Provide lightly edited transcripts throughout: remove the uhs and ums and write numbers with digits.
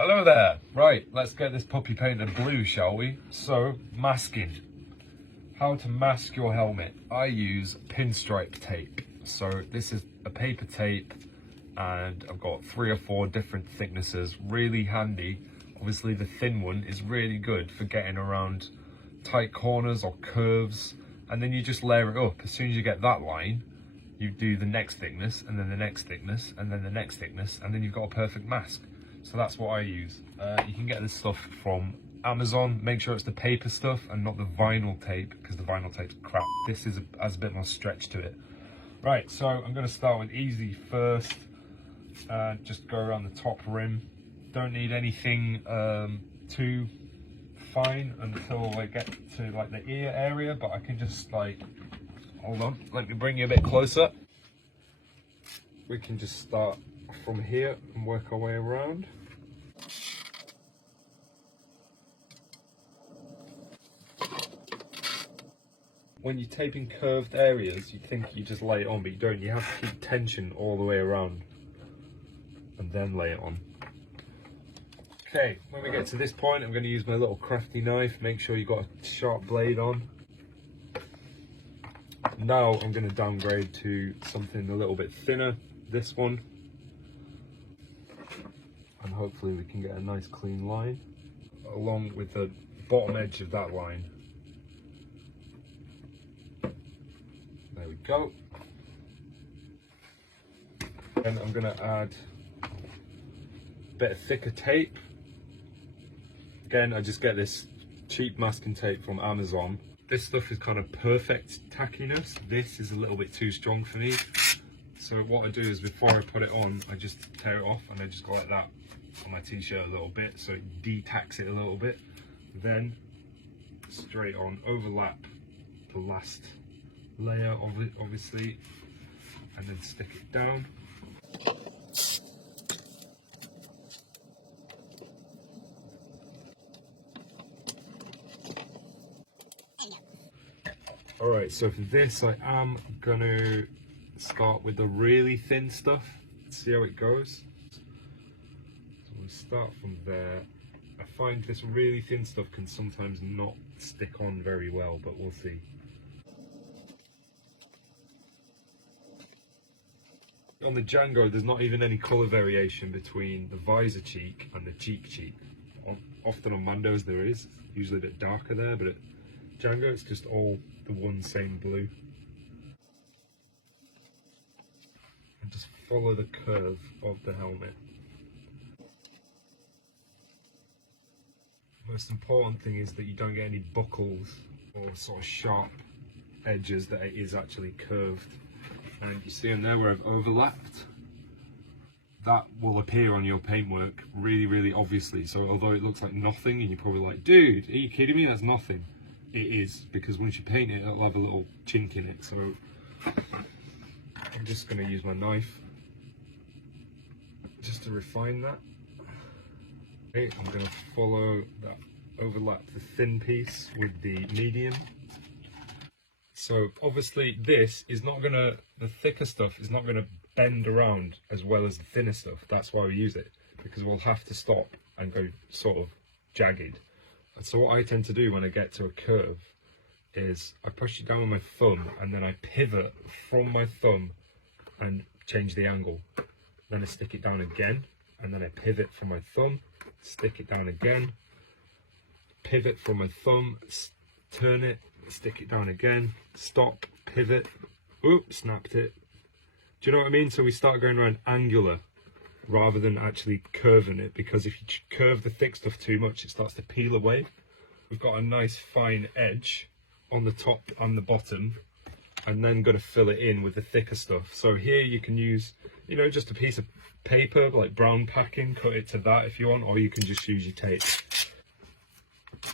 Hello there. Right, let's get this puppy painted blue, shall we? So, masking. How to mask your helmet. I use pinstripe tape. So this is a paper tape and I've got 3 or 4 different thicknesses, really handy. Obviously the thin one is really good for getting around tight corners or curves, and then you just layer it up. As soon as you get that line, you do the next thickness and then the next thickness and then the next thickness, and then you've got a perfect mask. So that's what I use. You can get this stuff from Amazon. Make sure it's the paper stuff and not the vinyl tape, because the vinyl tape's crap. This has a bit more stretch to it. Right, so I'm going to start with easy first. Just go around the top rim. Don't need anything too fine until I get to like the ear area, but I can just like, hold on, let me bring you a bit closer. We can just start from here and work our way around. When you're taping curved areas, you think you just lay it on, but you don't. You have to keep tension all the way around and then lay it on. Okay, when we get to this point, I'm going to use my little crafty knife. Make sure you've got a sharp blade on. Now I'm going to downgrade to something a little bit thinner, this one. And hopefully we can get a nice clean line along with the bottom edge of that line. There we go. And I'm going to add a bit of thicker tape. Again, I just get this cheap masking tape from Amazon. This stuff is kind of perfect tackiness. This is a little bit too strong for me. So what I do is before I put it on, I just tear it off and I just go like that on my t-shirt a little bit, so it detacks it a little bit. Then straight on, overlap the last layer of it, obviously, and then stick it down. Alright, so for this I am going to start with the really thin stuff, see how it goes. So we'll start from there. I find this really thin stuff can sometimes not stick on very well, but we'll see. On the Django, there's not even any colour variation between the visor cheek and the cheek cheek. Often on Mandos there is, usually a bit darker there, but at Django it's just all the one same blue. And just follow the curve of the helmet. Most important thing is that you don't get any buckles or sort of sharp edges, that it is actually curved. And you see in there where I've overlapped, that will appear on your paintwork really, really obviously. So although it looks like nothing and you're probably like, dude, are you kidding me? That's nothing. It is, because once you paint it, it'll have a little chink in it. So I'm just going to use my knife just to refine that. Okay, I'm going to follow that, overlap the thin piece with the medium. So obviously this is not going to, the thicker stuff is not going to bend around as well as the thinner stuff. That's why we use it, because we'll have to stop and go sort of jagged. And so what I tend to do when I get to a curve is I push it down with my thumb and then I pivot from my thumb and change the angle. Then I stick it down again and then I pivot from my thumb, stick it down again, pivot from my thumb, turn it, stick it down again, stop, pivot, oop, snapped it. Do you know what I mean? So we start going around angular rather than actually curving it, because if you curve the thick stuff too much, it starts to peel away. We've got a nice fine edge on the top and the bottom, and then got to fill it in with the thicker stuff. So here you can use, you know, just a piece of paper, like brown packing, cut it to that if you want, or you can just use your tape.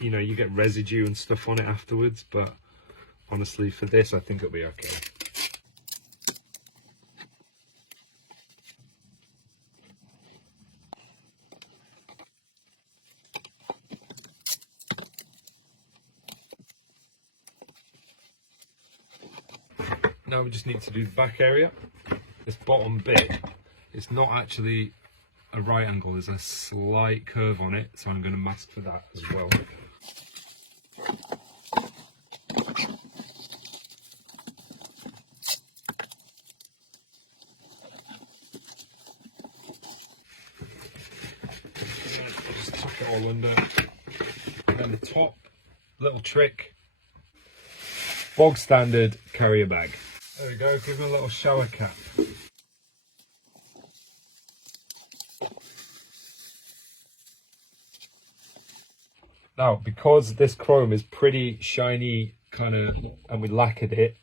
You know, you get residue and stuff on it afterwards, but honestly for this I think it'll be okay. Now we just need to do the back area. This bottom bit, it's not actually a right angle, there's a slight curve on it, so I'm going to mask for that as well. I'll just tuck it all under. And then the top, little trick, bog standard carrier bag. There we go, give him a little shower cap. Now, because this chrome is pretty shiny and we lacquered it,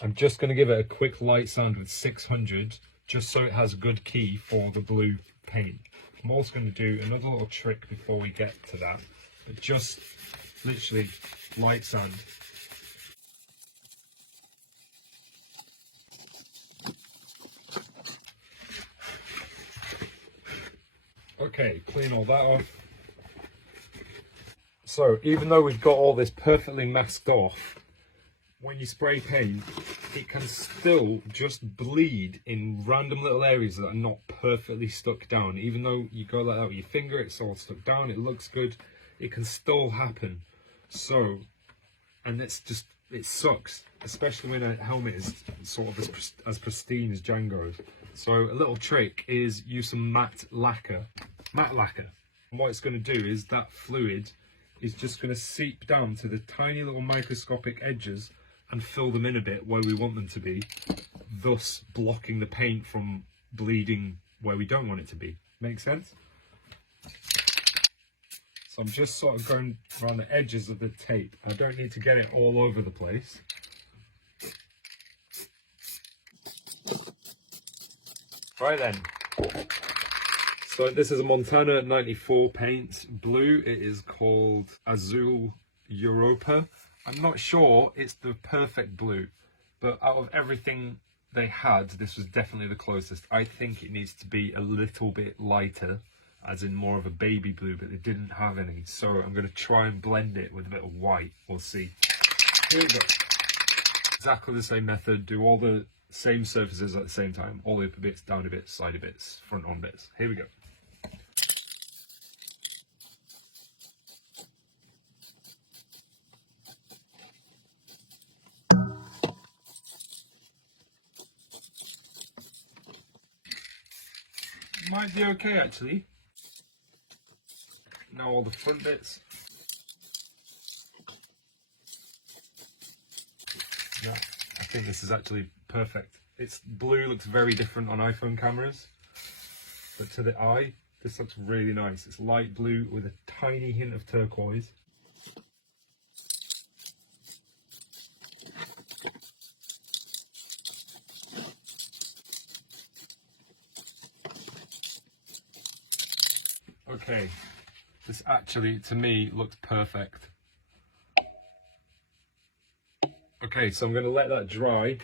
I'm just going to give it a quick light sand with 600 just so it has a good key for the blue paint. I'm also going to do another little trick before we get to that, but just literally light sand. Okay, clean all that off. So even though we've got all this perfectly masked off, when you spray paint, it can still just bleed in random little areas that are not perfectly stuck down. Even though you go like that with your finger, it's all stuck down, it looks good, it can still happen. So, and it sucks, especially when a helmet is sort of as pristine as Django's. So a little trick is use some matte lacquer. And what it's going to do is that fluid is just going to seep down to the tiny little microscopic edges and fill them in a bit where we want them to be, thus blocking the paint from bleeding where we don't want it to be. Make sense? So I'm just sort of going around the edges of the tape. I don't need to get it all over the place. Right then. So this is a Montana 94 paint, blue. It is called Azul Europa. I'm not sure it's the perfect blue, but out of everything they had, this was definitely the closest. I think it needs to be a little bit lighter, as in more of a baby blue, but they didn't have any. So I'm going to try and blend it with a bit of white. We'll see. Here we go. Exactly the same method. Do all the same surfaces at the same time. All the upper bits, downy bits, side bits, front on bits. Here we go. Might be okay actually. Now all the front bits. Yeah, I think this is actually perfect. It's blue, looks very different on iPhone cameras, but to the eye, this looks really nice. It's light blue with a tiny hint of turquoise. Okay, this actually, to me, looks perfect. Okay, so I'm going to let that dry,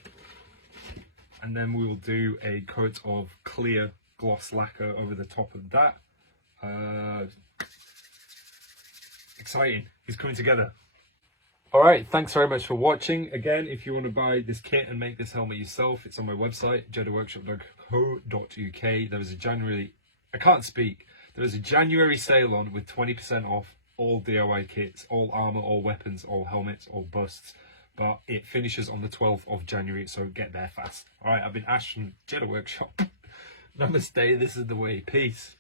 and then we will do a coat of clear gloss lacquer over the top of that. Exciting, it's coming together. Alright, thanks very much for watching. Again, if you want to buy this kit and make this helmet yourself, it's on my website, jedhaworkshop.co.uk. There was a January, I can't speak. There is a January sale on with 20% off all DIY kits, all armour, all weapons, all helmets, all busts. But it finishes on the 12th of January, so get there fast. Alright, I've been Ash from Jedha Workshop. Namaste, this is the way. Peace.